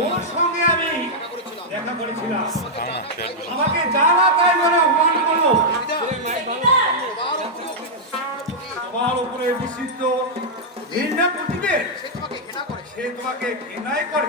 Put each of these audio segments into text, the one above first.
ওর সঙ্গে আমি দেখা আমাকে জানা তাই বলে অপমান করল আমার উপরে বিশিষ্ট ঘৃণা সে তোমাকে ঘৃণাই করে।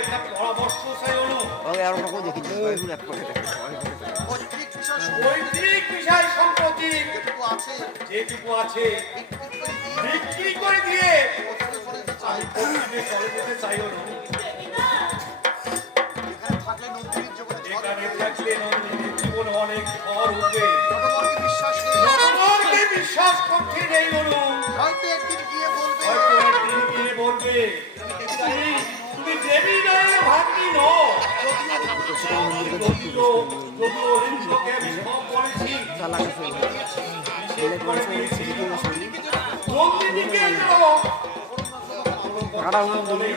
একটা পরামর্শ চাই পৈতৃক বিষয় সম্পত্তি। যেটুকু আছে বিক্রি করে দিয়ে। চলে যেতে চাইও না থাকলে নদীর থাকলে জীবন অনেক ঘর উঠবে। জনগণকে বিশ্বাস করতে নেই অনু হয়তো একদিন গিয়ে বলবে। হয়তো একদিন গিয়ে বলবে। তুমি দেবী নয় ভাগ্নি নও। কাটা হলো বলে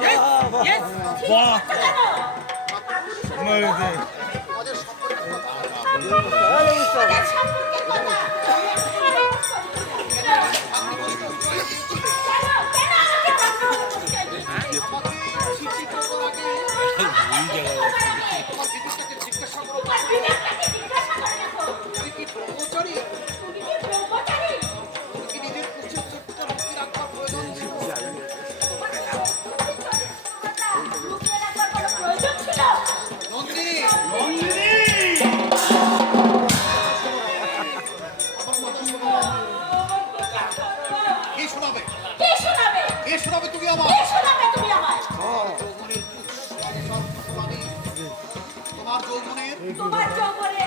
Yes! Yes! Wow! Amazing. সম্পর্কে কথা তোমার জবরে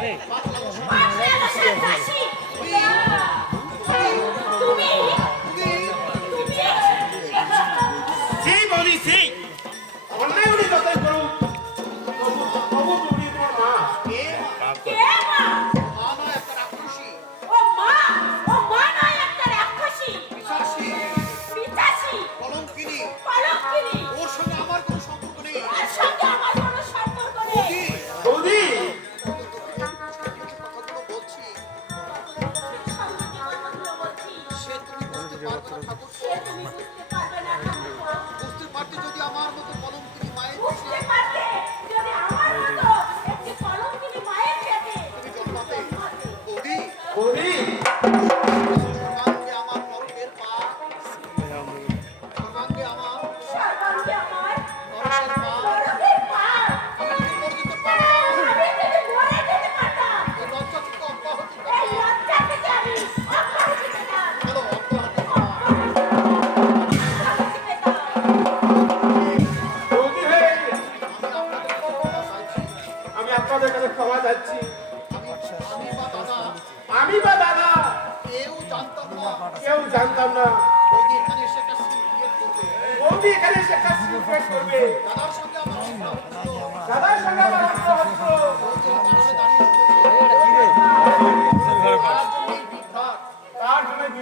Hey. করি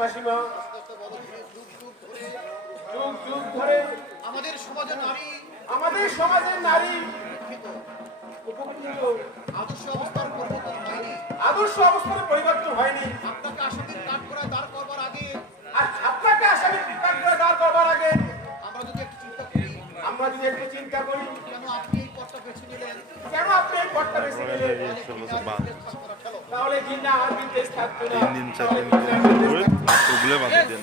মাসিমা। বলো দেখি, যুগ যুগ ধরে আমাদের সমাজে নারী আমাদের সমাজের নারী আদর্শ অবস্থার পরিবর্তন হয়নি। আদর্শ অবস্থার পরিবর্তন হয়নি। আপনাকে আসামির কাঠ করায় দাঁড় করবার আগে আর আপনাকে আসামি পিকার করে দাঁড় করবার আগে আমরা যদি একটু চিন্তা করি আমরা যদি একটু চিন্তা করি কেন আপনি তিন দিন চার দিন করে ওগুলো বাঁধে দেন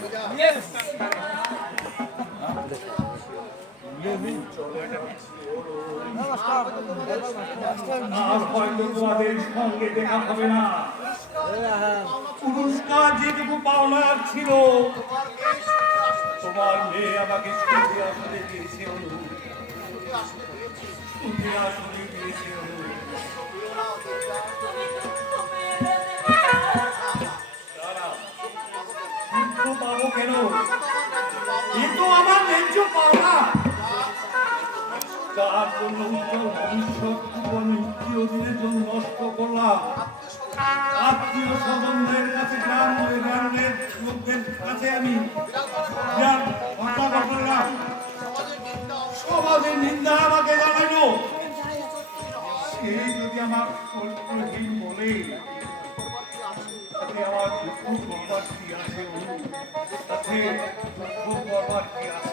হয়তো তোমাদের দেখা হবে না যেটুকু ছিল আমাকে কিন্তু আমার ন্যায্য পাওনা। তার জন্য উজ্জ্বল ভবিষ্যৎটুকু আমি চিরদিনের জন্য নষ্ট করলাম। আত্মীয় স্বজনদের কাছে গ্রাম গ্রামের লোকদের কাছে আমি ঘটালাম সমাজের নিন্দা আমাকে জানাইলো। সে যদি আমার চরিত্রহীন বলে, তাতে আমার দুঃখ করবার কি আছে? তাতে দুঃখ করবার কি আছে?